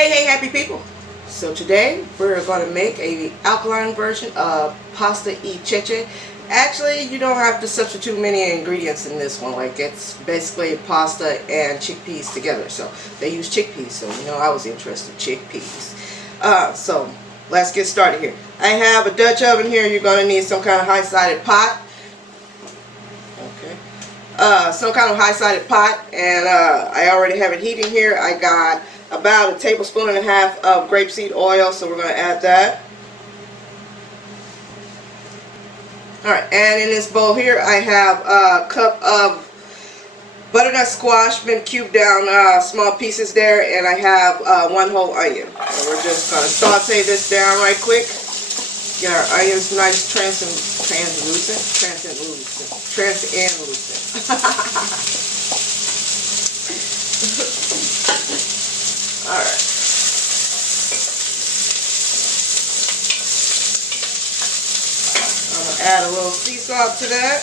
Hey happy people. So today we're going to make a alkaline version of pasta E Ceci. Actually, you don't have to substitute many ingredients in this one. Like, it's basically pasta and chickpeas together. So they use chickpeas, so you know I was interested in chickpeas. So let's get started here. I have a Dutch oven here. You're going to need some kind of high-sided pot. Some kind of high-sided pot, and I already have it heating here. I got about 1.5 tablespoons of grapeseed oil, so we're going to add that. Alright, and in this bowl here I have a cup of butternut squash, been cubed down small pieces there, and I have 1 whole onion. So we're just going to saute this down right quick. Get our onions nice translucent. Alright. I'm going to add a little sea salt to that.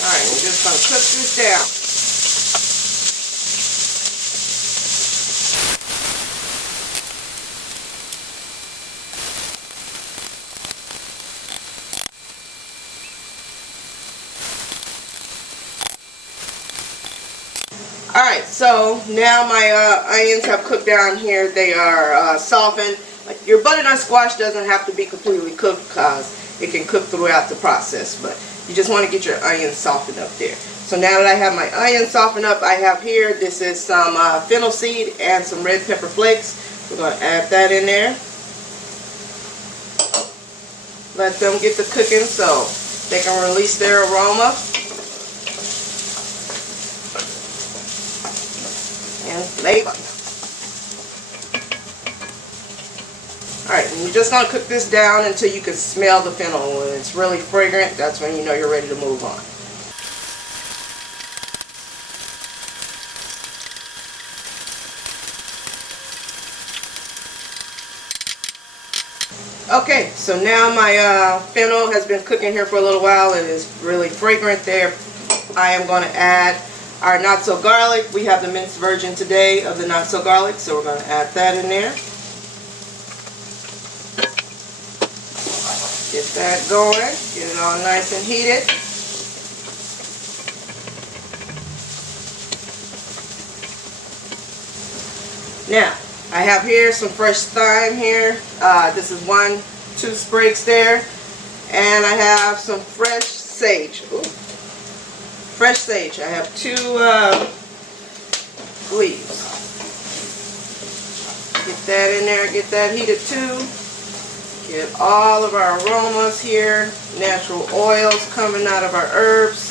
Alright, we're just going to cook this down. Alright, so now my onions have cooked down here. They are softened. Like, your butternut squash doesn't have to be completely cooked because it can cook throughout the process, but you just want to get your onions softened up there. So now that I have my onions softened up, I have here, this is some fennel seed and some red pepper flakes. We're going to add that in there. Let them get to cooking so they can release their aroma and flavor. Alright, and you're just going to cook this down until you can smell the fennel. When it's really fragrant, that's when you know you're ready to move on. Okay, so now my fennel has been cooking here for a little while. It is really fragrant there. I am going to add our not so garlic. We have the minced version today of the not so garlic, so we're going to add that in there. Get that going, get it all nice and heated. Now, I have here some fresh thyme here. This is 2 sprigs there. And I have some fresh sage. Ooh. Fresh sage. I have 2 leaves. Get that in there, get that heated too. Get all of our aromas here, natural oils coming out of our herbs.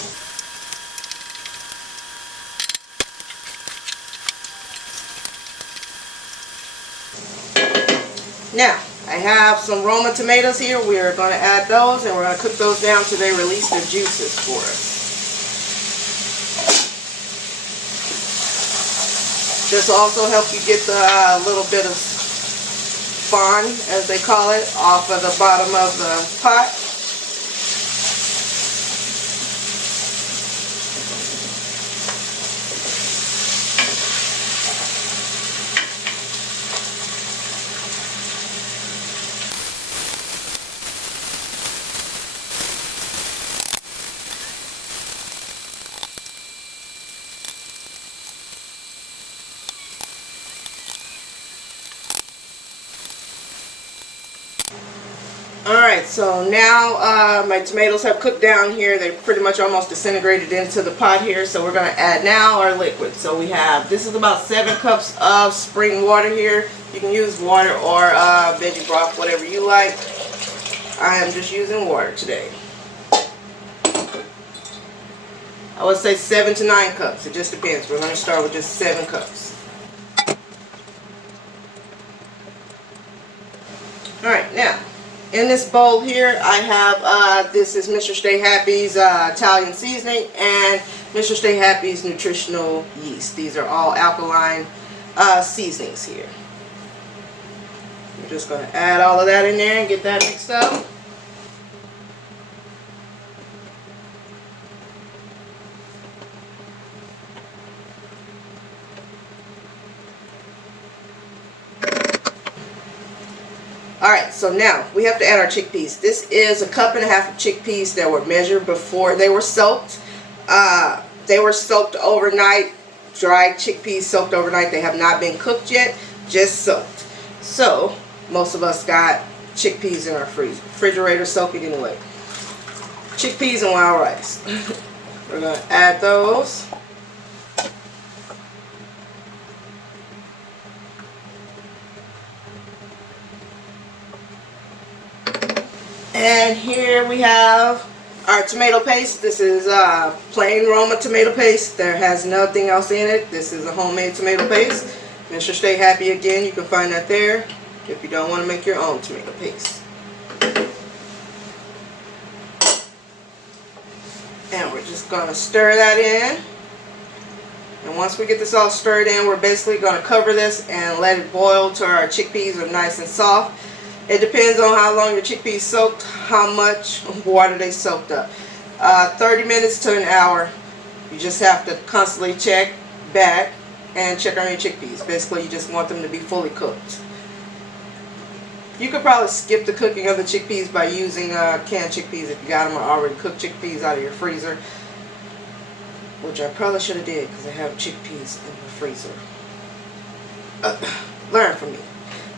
Now, I have some Roma tomatoes here. We are going to add those, and we're going to cook those down till they release their juices for us. This will also help you get the little bit of fond, as they call it, off of the bottom of the pot. Alright, so now my tomatoes have cooked down here. They're pretty much almost disintegrated into the pot here. So we're going to add now our liquid. So we have, this is about 7 cups of spring water here. You can use water or veggie broth, whatever you like. I am just using water today. I would say 7 to 9 cups. It just depends. We're going to start with just 7 cups. Alright, now, in this bowl here, I have, this is Mr. Stay Happy's Italian seasoning and Mr. Stay Happy's nutritional yeast. These are all alkaline seasonings here. just going to add all of that in there and get that mixed up. Alright, so now we have to add our chickpeas. This is a cup and a half of chickpeas that were measured before they were soaked. They were soaked overnight, dried chickpeas soaked overnight. They have not been cooked yet, just soaked. So, most of us got chickpeas in our refrigerator soaking anyway. Chickpeas and wild rice. We're going to add those. And here we have our tomato paste. This is plain Roma tomato paste. There has nothing else in it. This is a homemade tomato paste. Mr. Stay Happy again, you can find that there if you don't want to make your own tomato paste. And we're just going to stir that in. And once we get this all stirred in, we're basically going to cover this and let it boil till our chickpeas are nice and soft. It depends on how long your chickpeas soaked, how much water they soaked up. 30 minutes to an hour. You just have to constantly check back and check on your chickpeas. Basically, you just want them to be fully cooked. You could probably skip the cooking of the chickpeas by using canned chickpeas if you got them or already cooked chickpeas out of your freezer. Which I probably should have did because I have chickpeas in the freezer. Learn from me.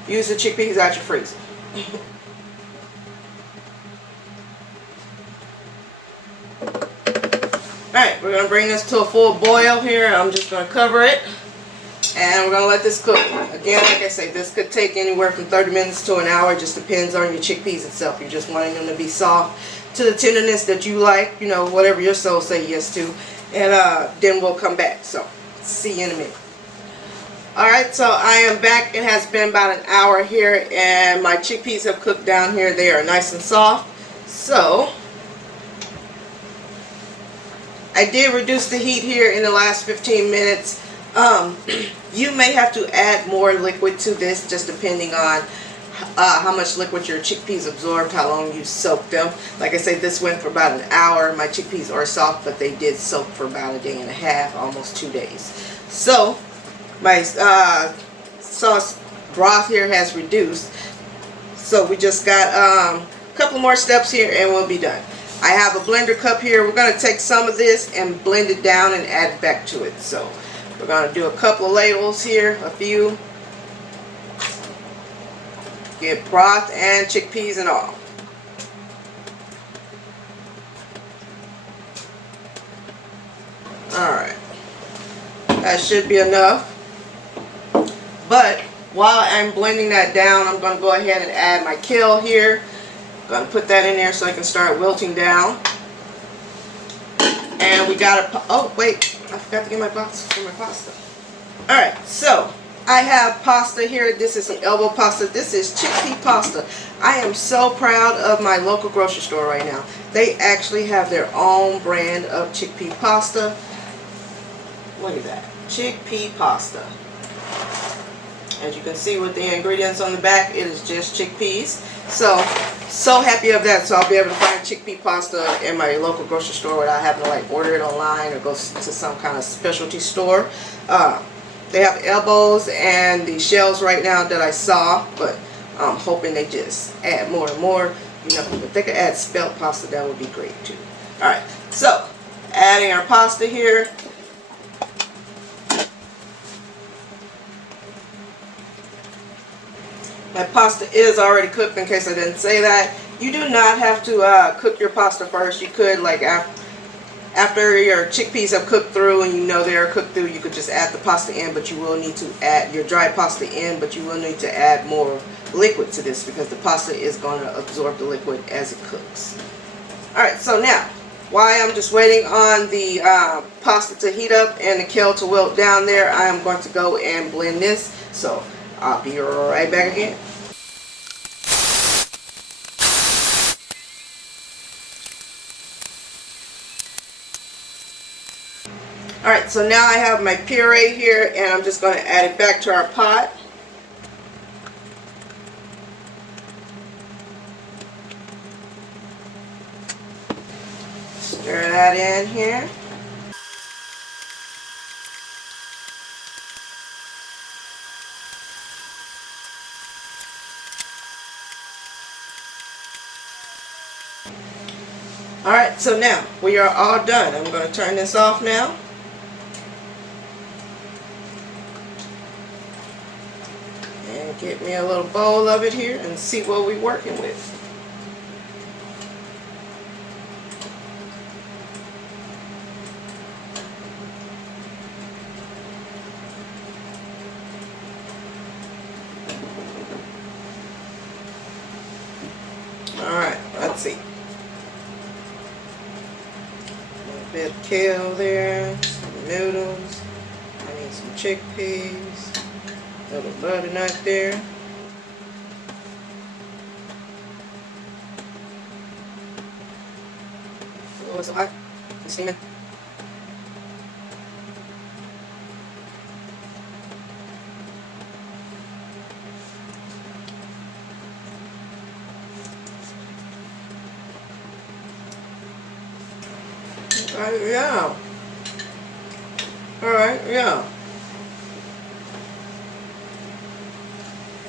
Use the chickpeas out your freezer. Alright, we're going to bring this to a full boil here. I'm just going to cover it. And we're going to let this cook. Again, like I say, this could take anywhere from 30 minutes to an hour. It just depends on your chickpeas itself. You're just wanting them to be soft to the tenderness that you like. You know, whatever your soul say yes to. And then we'll come back. So, see you in a minute. Alright, so I am back. It has been about an hour here. And my chickpeas have cooked down here. They are nice and soft. So, I did reduce the heat here in the last 15 minutes. You may have to add more liquid to this, just depending on how much liquid your chickpeas absorbed, how long you soaked them. Like I say, this went for about an hour. My chickpeas are soft, but they did soak for about a day and a half, almost 2 days. So, my sauce broth here has reduced. So, we just got a couple more steps here and we'll be done. I have a blender cup here. We're going to take some of this and blend it down and add it back to it. So, we're going to do a couple of ladles here, a few. Get broth and chickpeas and all. Alright. That should be enough. But while I'm blending that down, I'm going to go ahead and add my kale here. I'm going to put that in there so I can start wilting down. And we got to... Oh, wait. I forgot to get my box for my pasta. Alright, so I have pasta here. This is some elbow pasta. This is chickpea pasta. I am so proud of my local grocery store right now. They actually have their own brand of chickpea pasta. Look at that. Chickpea pasta. As you can see with the ingredients on the back, it is just chickpeas. So happy of that. So I'll be able to find chickpea pasta in my local grocery store without having to like order it online or go to some kind of specialty store. They have elbows and the shells right now that I saw, but I'm hoping they just add more and more. You know, if they could add spelt pasta, that would be great too. Alright, so adding our pasta here. My pasta is already cooked, in case I didn't say that. You do not have to cook your pasta first. You could, like, after your chickpeas have cooked through and you know they are cooked through, you could just add the pasta in, but you will need to add your dry pasta in, but you will need to add more liquid to this because the pasta is going to absorb the liquid as it cooks. Alright, so now, while I'm just waiting on the pasta to heat up and the kale to wilt down there, I am going to go and blend this. So, I'll be right back again. Alright, so now I have my puree here and I'm just going to add it back to our pot. that in here. Alright, so now we are all done. I'm going to turn this off now. And get me a little bowl of it here and see what we're working with. Alright, let's see. A bit of kale there, some noodles. I need some chickpeas, a little butternut there. Oh, it's so hot. It's steaming. Yeah. Alright, yeah.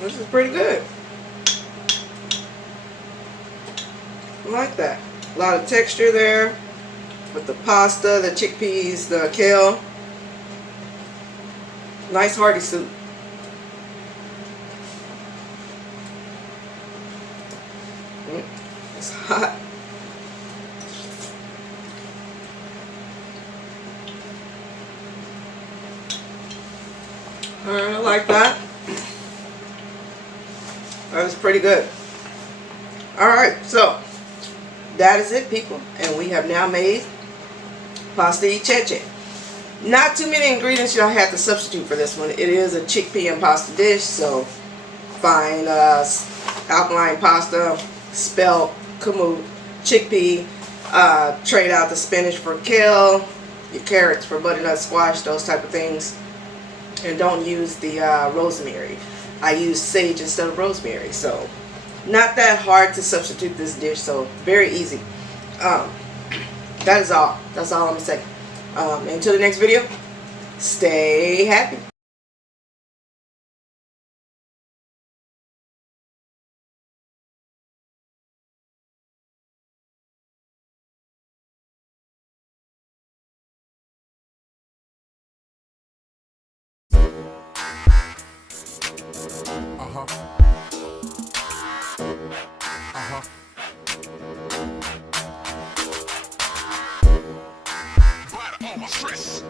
This is pretty good. I like that. A lot of texture there with the pasta, the chickpeas, the kale. Nice hearty soup. It's hot. I like that. That was pretty good. Alright, so that is it, people. And we have now made pasta E Ceci. Not too many ingredients I have to substitute for this one. It is a chickpea and pasta dish, so find alkaline pasta, spelt kamut, chickpea, trade out the spinach for kale, your carrots for butternut squash, those type of things. And don't use the rosemary. I use sage instead of rosemary, so not that hard to substitute this dish, so very easy. That is all. That's all I'm gonna say. Until the next video, stay happy. Stress.